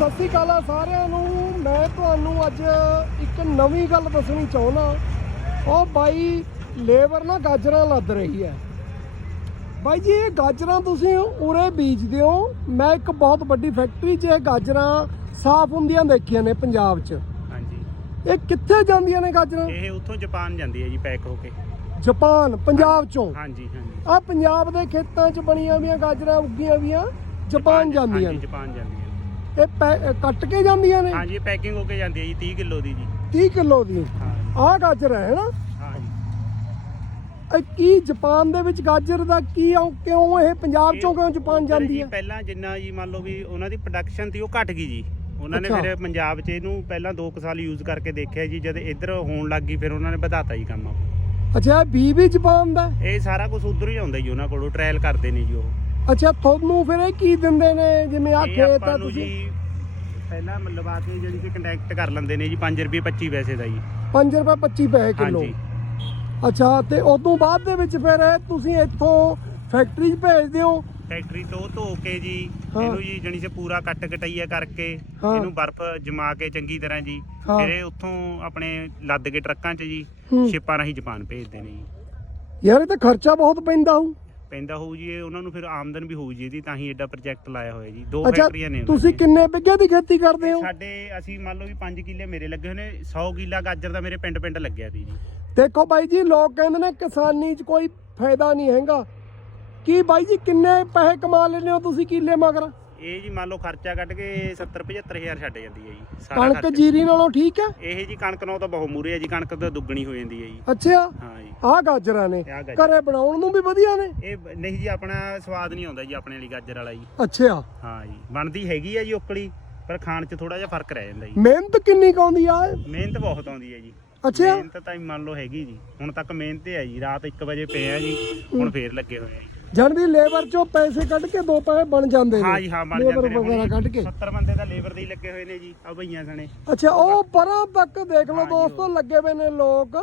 ਸਤਿ ਸ੍ਰੀ ਅਕਾਲ ਆ ਸਾਰਿਆਂ ਨੂੰ। ਮੈਂ ਤੁਹਾਨੂੰ ਅੱਜ ਇੱਕ ਨਵੀਂ ਗੱਲ ਦੱਸਣੀ ਚਾਹੁੰਦਾ। ਉਹ ਬਾਈ ਲੇਬਰ ਨਾ ਗਾਜਰਾਂ ਲੱਦ ਰਹੀ ਹੈ। ਬਾਈ ਜੀ ਇਹ ਗਾਜਰਾਂ ਤੁਸੀਂ ਉਰੇ ਬੀਜਦੇ ਹੋ ਮੈਂ ਇੱਕ ਬਹੁਤ ਵੱਡੀ ਫੈਕਟਰੀ 'ਚ ਇਹ ਗਾਜਰਾਂ ਸਾਫ਼ ਹੁੰਦੀਆਂ ਦੇਖੀਆਂ ਨੇ ਪੰਜਾਬ 'ਚ। ਹਾਂਜੀ। ਇਹ ਕਿੱਥੇ ਜਾਂਦੀਆਂ ਨੇ ਗਾਜਰਾਂ? ਇਹ ਉੱਥੋਂ ਜਾਪਾਨ ਜਾਂਦੀ ਹੈ ਜੀ ਪੈਕ ਹੋ ਕੇ। ਜਾਪਾਨ ਪੰਜਾਬ 'ਚੋਂ? ਹਾਂਜੀ ਹਾਂਜੀ। ਆ ਪੰਜਾਬ ਦੇ ਖੇਤਾਂ 'ਚ ਬਣੀਆਂ ਵੀਆਂ ਗਾਜਰਾਂ ਉੱਗੀਆਂ ਵੀਆਂ ਜਾਪਾਨ ਜਾਂਦੀਆਂ ਹਾਂਜੀ ਨੇ ਜਾਪਾਨ ਜਾਂਦੀਆਂ ਇਹ ਪੈ- ਕੱਟ ਕੇ ਜਾਂਦੀਆਂ ਨੇ? ਹਾਂਜੀ ਪੈਕਿੰਗ ਹੋ ਕੇ ਜਾਂਦੀ ਹੈ ਜੀ 30 ਕਿਲੋ ਦੀ ਜੀ। 30 ਕਿਲੋ ਦੀ? ਹਾਂ। ਆਹ ਗਾਜਰ ਹੈ ਨਾ? ਹਾਂਜੀ। ਇਹ ਕੀ ਜਾਪਾਨ ਦੇ ਵਿੱਚ ਗਾਜਰ ਦਾ ਕੀ ਆ? ਕਿਉਂ ਇਹ ਪੰਜਾਬ ਚੋਂ ਕਿਉਂ ਜਾਪਾਨ ਉੱਧਰ ਜਾਂਦੀ ਜੀ ਹੈ? ਪਹਿਲਾਂ ਜਿੰਨਾ ਜੀ ਮੰਨ ਲਓ ਵੀ ਉਹਨਾਂ ਦੀ ਪ੍ਰੋਡਕਸ਼ਨ ਸੀ ਉਹ ਘਟ ਗਈ ਜੀ। ਉਹਨਾਂ ਨੇ ਅੱਛਾ। ਫਿਰ ਪੰਜਾਬ 'ਚ ਇਹਨੂੰ ਪਹਿਲਾਂ 2 ਸਾਲ ਯੂਜ਼ ਕਰਕੇ ਦੇਖਿਆ ਜੀ ਜਦ ਇੱਧਰ ਹੋਣ ਲੱਗ ਗਈ ਫਿਰ ਉਹਨਾਂ ਨੇ ਵਧਾਤਾ ਜੀ ਕੰਮ। ਅੱਛਾ ਇਹ ਬੀ ਵੀ ਜਾਪਾਨ ਦਾ? ਹੈ? ਇਹ ਸਾਰਾ ਕੁਝ ਉਧਰ ਹੀ ਆਉਂਦਾ ਜੀ ਉਹਨਾਂ ਕੋਲੋਂ ਟ੍ਰਾਇਲ ਕਰਦੇ ਨੇ ਜੀ ਉਹ। ਅੱਛਾ ਤੁਹਾਨੂੰ ਫਿਰ ਇਹ ਕੀ ਦਿੰਦੇ ਨੇ? ਜਿਵੇਂ ਆ ਇਹ ਖੇਤ ਆਪਾਂ ਆ ਤੁਸੀਂ? ਜੀ ਪਹਿਲਾਂ ਲਵਾ ਕੇ ਜਿਹੜੀ ਕਿ ਕੰਟੈਕਟ ਕਰ ਲੈਂਦੇ ਨੇ ਜੀ 5 ਰੁਪਏ 25 ਪੈਸੇ ਦਾ ਜੀ। 5 ਰੁਪਏ 25 ਪੈਸੇ ਕਿਲੋ। ਹਾਂਜੀ। ਅੱਛਾ ਤੇ ਉਦੋਂ ਬਾਅਦ ਦੇ ਵਿੱਚ ਫਿਰ ਇਹ ਤੁਸੀਂ ਇੱਥੋਂ ਫੈਕਟਰੀ 'ਚ ਭੇਜਦੇ ਹੋ ਫੈਕਟਰੀ ਤੋਂ ਧੋ ਕੇ ਜੀ ਹਾਂ। ਇਹਨੂੰ ਜੀ ਜਣੀ ਸੇ ਪੂਰਾ ਕੱਟ ਕਟਾਈਆ ਕਰਕੇ ਹਾਂ। ਇਹਨੂੰ ਬਰਫ਼ ਜਮਾ ਕੇ ਚੰਗੀ ਤਰ੍ਹਾਂ ਜੀ। ਹਾਂ। ਫਿਰ ਇਹ ਉੱਥੋਂ ਆਪਣੇ ਲੱਦ ਕੇ ਟਰੱਕਾਂ 'ਚ ਜੀ ਹੂੰ। ਸ਼ਿਪਾਂ ਰਾਹੀਂ ਜਾਪਾਨ ਭੇਜਦੇ ਨੇ ਜੀ। ਯਾਰ ਇਹ ਤਾਂ ਖਰਚਾ ਬਹੁਤ ਪੈਂਦਾ ਹੋਊ ਪੈਂਦਾ ਹੋਊ ਜੀ ਇਹ ਉਹਨਾਂ ਨੂੰ ਫਿਰ ਆਮਦਨ ਵੀ ਹੋਊ ਜੀ ਇਹਦੀ ਤਾਂ ਹੀ ਐਡਾ ਪ੍ਰੋਜੈਕਟ ਲਾਇਆ ਹੋਇਆ ਜੀ। ਦੋ ਅੱਛਾ ਫੈਕਟਰੀਆਂ ਨੇ ਉਹਨਾਂ ਤੁਸੀਂ ਦੀਆਂ। ਕਿੰਨੇ ਬਿੱਗੇ ਦੀ ਖੇਤੀ ਕਰਦੇ ਹੋ? ਸਾਡੇ ਅਸੀਂ ਮੰਨ ਲਓ ਵੀ 5 ਕਿੱਲੇ ਮੇਰੇ ਲੱਗੇ ਹੋਏ ਨੇ 100 ਕਿੱਲਾ ਗਾਜਰ ਦਾ ਮੇਰੇ ਪਿੰਡ ਪਿੰਡ ਲੱਗਿਆ ਸੀ ਜੀ। ਦੇਖੋ ਬਾਈ ਜੀ ਲੋਕ ਕਹਿੰਦੇ ਨੇ ਕਿਸਾਨੀ 'ਚ ਕੋਈ ਫਾਇਦਾ ਨਹੀਂ ਹੈਗਾ। ਕੀ ਬਾਈ ਜੀ ਕਿੰਨੇ ਪੈਸੇ ਕਮਾ ਲੈਂਦੇ ਹੋ ਤੁਸੀਂ ਕਿੱਲੇ ਮਗਰ? ਇਹ ਜੀ ਮੰਨ ਲਓ ਖਰਚਾ ਕੱਢ ਕੇ 70 75 ਹਜ਼ਾਰ ਛੱਡ ਜਾਂਦੀ ਹੈ ਜੀ ਸਾਰਾ ਕਣਕ ਖਰਚਾ। ਜੀਰੀ ਨਾਲੋਂ ਠੀਕ ਹੈ? ਇਹ ਜੀ ਕਣਕ ਨਾਲੋਂ ਤਾਂ ਬਹੁਤ ਮੂਰੇ ਹੈ ਜੀ ਕਣਕ ਤਾਂ ਦੁੱਗਣੀ ਹੋ ਜਾਂਦੀ ਹੈ ਜੀ। ਅੱਛਾ। ਹਾਂ ਜੀ। ਆਹ ਗਾਜਰਾਂ ਨੇ। ਆਹ ਗਾਜਰਾਂ। ਘਰੇ ਬਣਾਉਣ ਨੂੰ ਵੀ ਵਧੀਆ ਨੇ। ਇਹ ਬ- ਨਹੀਂ ਜੀ ਆਪਣਾ ਸਵਾਦ ਨਹੀਂ ਆਉਂਦਾ ਜੀ ਆਪਣੇ ਵਾਲੀ ਗਾਜਰ ਵਾਲਾ ਜੀ। ਅੱਛਾ। ਹਾਂ ਜੀ। ਬਣਦੀ ਹੈਗੀ ਆ ਜੀ ਉਕਲੀ ਪਰ ਖਾਣ 'ਚ ਥੋੜਾ ਜਿਹਾ ਫ਼ਰਕ ਰਹਿ ਜਾਂਦਾ ਜੀ। ਮਿਹਨਤ ਕਿੰਨੀ ਕੁ ਆਉਂਦੀ ਆ ਮਿਹਨਤ ਬਹੁਤ ਆਉਂਦੀ ਹੈ ਜੀ। ਅੱਛਾ। ਮਿਹਨਤ ਤਾਂ ਹੀ ਮੰਨ ਲਓ ਹੈਗੀ ਜੀ। ਹੁਣ ਤੱਕ ਮਿਹਨਤ ਹੈ ਜੀ ਰਾਤ 1 ਵਜੇ ਪਏ ਆ ਜੀ ਹੁਣ ਫੇਰ ਲੱਗੇ ਹੋਏ ਆ ਜੀ। ਜਣਦੀ ਲੇਬਰ ਚੋਂ ਪੈਸੇ ਕੱਢ ਕੇ ਦੋ ਪੈਸੇ ਬਣ ਜਾਂਦੇ ਨੇ। ਹਾਂ ਜੀ ਹਾਂ ਬਣ ਜਾਂਦੇ ਨੇ ਵਗੈਰਾ ਕੱਢ ਕੇ। 70 ਬੰਦੇ ਤਾਂ ਲੇਬਰ ਦੇ ਹੀ ਲੱਗੇ ਹੋਏ ਨੇ ਜੀ ਆ ਭਈਆਂ ਸਣੇ। ਅੱਛਾ ਉਹ ਪਰਾਂ ਤੱਕ ਦੇਖ ਲਓ ਦੋਸਤੋ ਲੱਗੇ ਹੋਏ ਨੇ ਲੋਕ।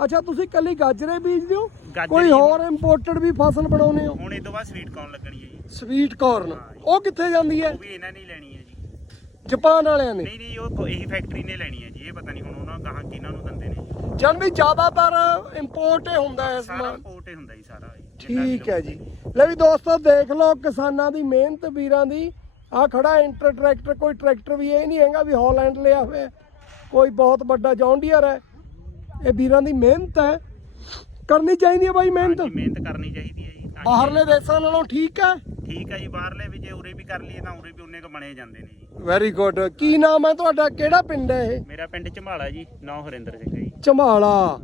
ਅੱਛਾ ਤੁਸੀਂ ਕੱਲੀ ਗਾਜਰੇ ਬੀਜਦੇ ਹੋ ਕੋਈ ਹੋਰ ਇੰਪੋਰਟਡ ਵੀ ਫਸਲ ਬਣਾਉਨੇ ਹੋ? ਹੁਣ ਇਹ ਤੋਂ ਬਾਅਦ ਸਵੀਟ ਕੌਰਨ ਲੱਗਣੀ ਹੈ ਜੀ। ਸਵੀਟ ਕਾਰਨ ਉਹ ਕਿੱਥੇ ਜਾਂਦੀ ਹੈ? ਉਹ ਵੀ ਇਹਨਾਂ ਨੇ ਲੈਣੀ ਹੈ ਜੀ। ਜਾਪਾਨ ਵਾਲਿਆਂ ਨੇ। ਨਹੀਂ ਨਹੀਂ ਉਹ ਇਹੀ ਫੈਕਟਰੀ ਨੇ ਲੈਣੀ ਹੈ ਜੀ। ਇਹ ਪਤਾ ਨਹੀਂ ਹੁਣ ਉਹਨਾਂ ਗਾਹਾਂ ਕਿਹਨਾਂ ਨੂੰ ਦਿੰਦੇ ਨੇ ਜੀ। ਜਣਦੀ ਜ਼ਿਆਦਾਤਰ ਇੰਪੋਰਟ ਹੀ ਹੁੰਦਾ ਹੈ ਸਾਰਾ ਸਮਾਨ ਪੋਰਟ ਹੀ ਹੁੰਦਾ ਜੀ ਸਾਰਾ। ਜਿੰਨਾ ਵੀ ਠੀਕ ਹੈ ਜੀ। ਲੈ ਵੀ ਦੋਸਤੋ ਦੇਖ ਲਓ ਕਿਸਾਨਾਂ ਦੀ ਮਿਹਨਤ ਵੀਰਾਂ ਦੀ। ਆ ਖੜਾ ਇੰਟਰ ਟਰੈਕਟਰ ਕੋਈ ਟਰੈਕਟਰ ਵੀ ਇਹ ਨਹੀਂ ਹੈਗਾ ਵੀ ਹਾਲੈਂਡ ਲਿਆ ਹੋਇਆ ਕੋਈ ਬਹੁਤ ਵੱਡਾ ਜੌਂਡੀਅਰ ਹੈ। ਇਹ ਵੀਰਾਂ ਦੀ ਮਿਹਨਤ ਹੈ। ਕਰਨੀ ਚਾਹੀਦੀ ਹੈ ਬਾਈ ਮਿਹਨਤ। ਮਿਹਨਤ ਕਰਨੀ ਚਾਹੀਦੀ ਹੈ ਜੀ ਬਾਹਰਲੇ ਦੇਸ਼ਾਂ ਨਾਲੋਂ ਠੀਕ ਹੈ। ਠੀਕ ਹੈ ਜੀ ਬਾਹਰਲੇ ਵੀ ਜੇ ਉਰੇ ਵੀ ਕਰ ਲਈਏ ਤਾਂ ਉਰੇ ਵੀ ਉਨੇ ਕ ਬਣੇ ਜਾਂਦੇ ਨੇ ਜੀ। ਵੈਰੀ ਗੁੱਡ ਕੀ ਨਾਮ ਹੈ ਤੁਹਾਡਾ? ਕਿਹੜਾ ਪਿੰਡ ਹੈ ਇਹ? ਮੇਰਾ ਪਿੰਡ ਝੰਬਾਲਾ ਜੀ ਨੌ ਹਰਿੰਦਰ ਸਿੰਘ ਹੈ ਜੀ। ਝੰਬਾਲਾ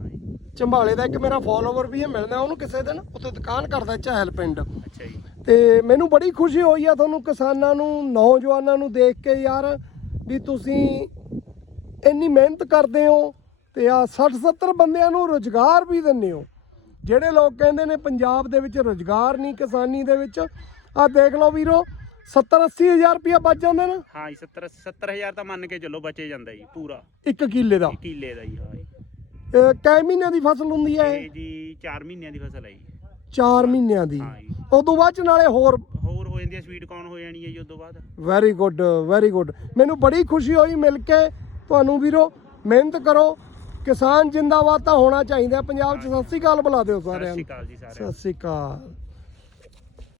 ਝੰਬਾਲੇ ਦਾ ਇੱਕ ਮੇਰਾ ਫਾਲੋਵਰ ਵੀ ਹੈ ਮਿਲਣਾ ਉਹਨੂੰ ਕਿਸੇ ਦਿਨ ਉੱਥੇ ਦੁਕਾਨ ਕਰਦਾ ਚਹਿਲ ਪਿੰਡ। ਅੱਛਾ ਜੀ। ਤੇ ਮੈਨੂੰ ਬੜੀ ਖੁਸ਼ੀ ਹੋਈ ਆ ਤੁਹਾਨੂੰ ਕਿਸਾਨਾਂ ਨੂੰ ਨੌਜਵਾਨਾਂ ਨੂੰ ਦੇਖ ਕੇ ਯਾਰ ਵੀ ਤੁਸੀਂ ਇੰਨੀ ਮਿਹਨਤ ਕਰਦੇ ਹੋ ਤੇ ਆ 60 70 ਬੰਦਿਆਂ ਨੂੰ ਰੋਜ਼ਗਾਰ ਵੀ ਦਿੰਦੇ ਹੋ। ਜਿਹੜੇ ਲੋਕ ਕਹਿੰਦੇ ਨੇ ਪੰਜਾਬ ਦੇ ਵਿੱਚ ਰੋਜ਼ਗਾਰ ਨਹੀਂ ਕਿਸਾਨੀ ਦੇ ਵਿੱਚ ਆ ਦੇਖ ਲਓ ਵੀਰੋ 70 80 ਹਜ਼ਾਰ ਰੁਪਇਆ ਬਚ ਜਾਂਦੇ ਨੇ। ਹਾਂ ਜੀ 70 70000 ਤਾਂ ਮੰਨ ਕੇ ਚੱਲੋ ਬਚੇ ਜਾਂਦਾ ਜੀ ਪੂਰਾ। ਇੱਕ ਕਿੱਲੇ ਦਾ। ਕਿੱਲੇ ਦਾ ਜੀ ਹਾਂ ਕੈ ਮਹੀਨਿਆਂ ਦੀ ਫਸਲ ਹੁੰਦੀ ਹੈ? ਇਹ ਜੀ 4 ਮਹੀਨਿਆਂ ਦੀ ਫਸਲ ਹੈ ਜੀ। 4 ਮਹੀਨਿਆਂ ਦੀ। ਹਾਂ ਜੀ। ਉਦੋਂ ਬਾਅਦ ਚ ਨਾਲੇ ਹੋਰ ਹੋਰ ਹੋ ਜਾਂਦੀ ਹੈ ਸਵੀਟ ਕੌਰਨ ਹੋ ਜਾਣੀ ਹੈ ਜੀ ਉਦੋਂ ਬਾਅਦ? ਵੈਰੀ ਗੁੱਡ ਵੈਰੀ ਗੁੱਡ ਮੈਨੂੰ ਬੜੀ ਖੁਸ਼ੀ ਹੋਈ ਮਿਲ ਕੇ ਤੁਹਾਨੂੰ ਵੀਰੋ। ਮਿਹਨਤ ਕਰੋ। ਕਿਸਾਨ ਜਿੰਦਾਬਾਦ ਤਾਂ ਹੋਣਾ ਚਾਹੀਦਾ। ਪੰਜਾਬ 'ਚ ਸਤਿ ਸ੍ਰੀ ਅਕਾਲ ਬੁਲਾ ਦਿਓ ਸਤਿ ਸਾਰਿਆਂ ਸ਼੍ਰੀ ਨੂੰ। ਅਕਾਲ ਜੀ ਸਾਰਿਆਂ ਨੂੰ ਸਤਿ ਸ੍ਰੀ ਅਕਾਲ।